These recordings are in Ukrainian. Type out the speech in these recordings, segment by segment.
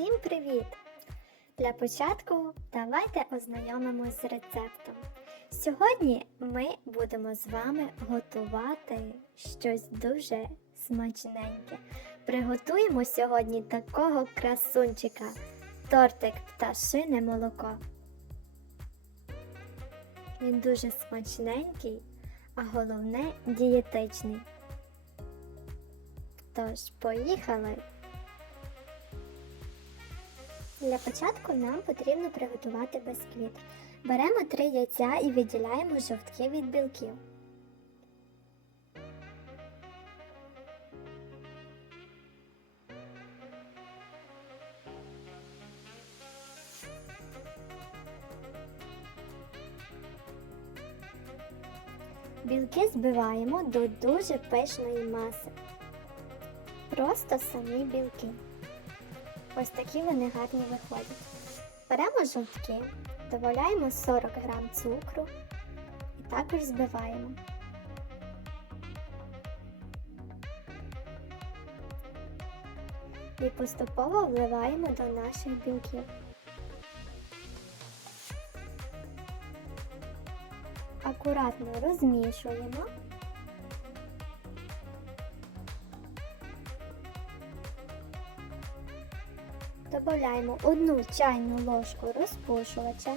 Всім привіт! Для початку давайте ознайомимось з рецептом. Сьогодні ми будемо з вами готувати щось дуже смачненьке. Приготуємо сьогодні такого красунчика тортик пташине молоко. Він дуже смачненький, а головне дієтичний. Тож, поїхали! Для початку нам потрібно приготувати бисквіт. Беремо три яйця і виділяємо жовтки від білків. Білки збиваємо до дуже пишної маси. Просто самі білки. Ось такі вони гарні виходять. Беремо жовтки, додаємо 40 г цукру і також збиваємо. І поступово вливаємо до наших білків. Акуратно розмішуємо. Додаємо одну чайну ложку розпушувача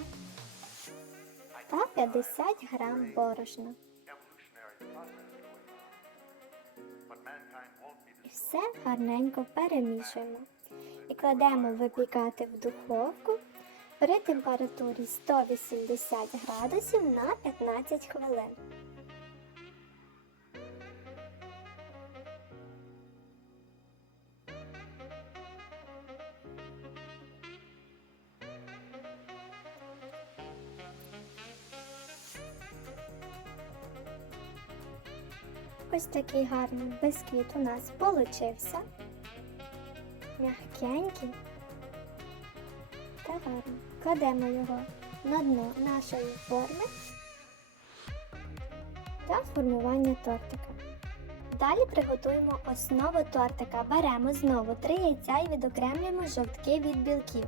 та 50 грам борошна. І все гарненько перемішуємо. І кладемо випікати в духовку при температурі 180 градусів на 15 хвилин. Ось такий гарний бисквіт у нас получився. М'ягкенький та гарний. Кладемо його на дно нашої форми для формування тортика. Далі приготуємо основу тортика. Беремо знову три яйця і відокремлюємо жовтки від білків.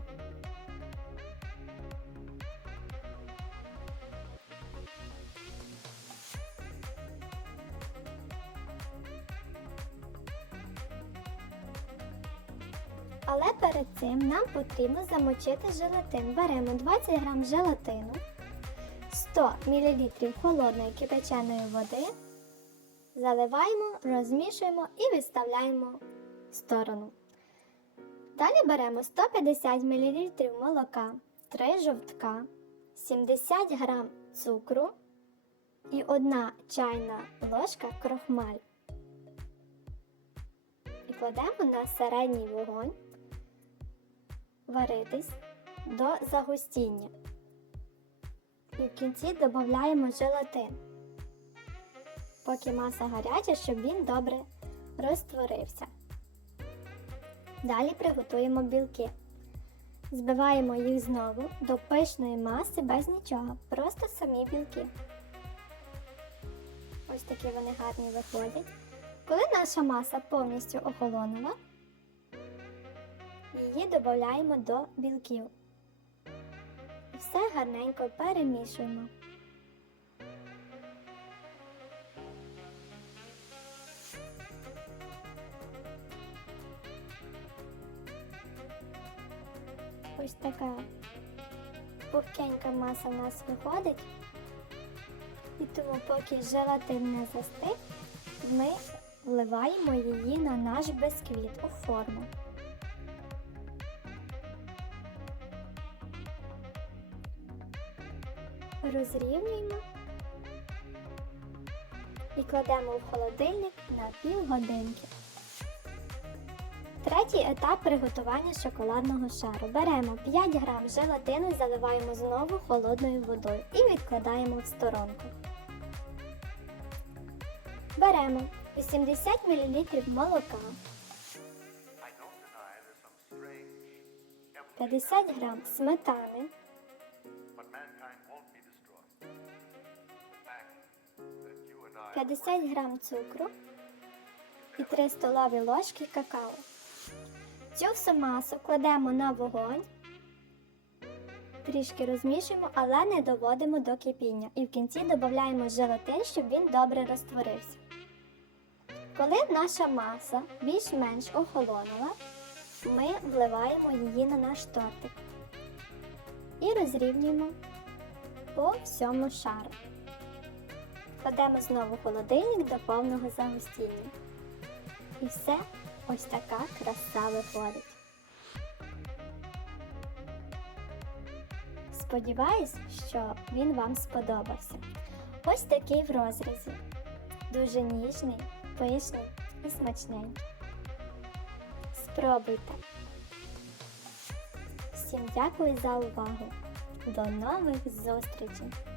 Але перед цим нам потрібно замочити желатин. Беремо 20 г желатину, 100 мл холодної кипяченої води, заливаємо, розмішуємо і відставляємо в сторону. Далі беремо 150 мл молока, 3 жовтка, 70 г цукру і 1 чайна ложка крохмаль. І кладемо на середній вогонь варитись до загустіння. І в кінці додаємо желатин, поки маса гаряча, щоб він добре розтворився. Далі приготуємо білки. Збиваємо їх знову до пишної маси без нічого, просто самі білки. Ось такі вони гарні виходять. Коли наша маса повністю охолонула, Її додаємо до білків. І все гарненько перемішуємо. Ось така пухкенька маса у нас виходить. І тому, поки желатин не застиг, ми вливаємо її на наш бисквіт у форму. Розрівнюємо і кладемо в холодильник на півгодинки. Третій етап приготування шоколадного шару. Беремо 5 грам желатину заливаємо знову холодною водою і відкладаємо в сторонку. Беремо 80 мл молока, I don't deny there's some strange 50 грам сметани, 50 грам цукру і 3 столові ложки какао. Цю всю масу кладемо на вогонь, трішки розмішуємо, але не доводимо до кипіння. І в кінці додаємо желатин, щоб він добре розтворився. Коли наша маса більш-менш охолонула, ми вливаємо її на наш тортик і розрівнюємо по всьому шару. Кладемо знову холодильник до повного загустіння. І все ось така краса виходить. Сподіваюсь, що він вам сподобався. Ось такий в розрізі. Дуже ніжний, пишний і смачненький. Спробуйте. Всім дякую за увагу. До нових зустрічей!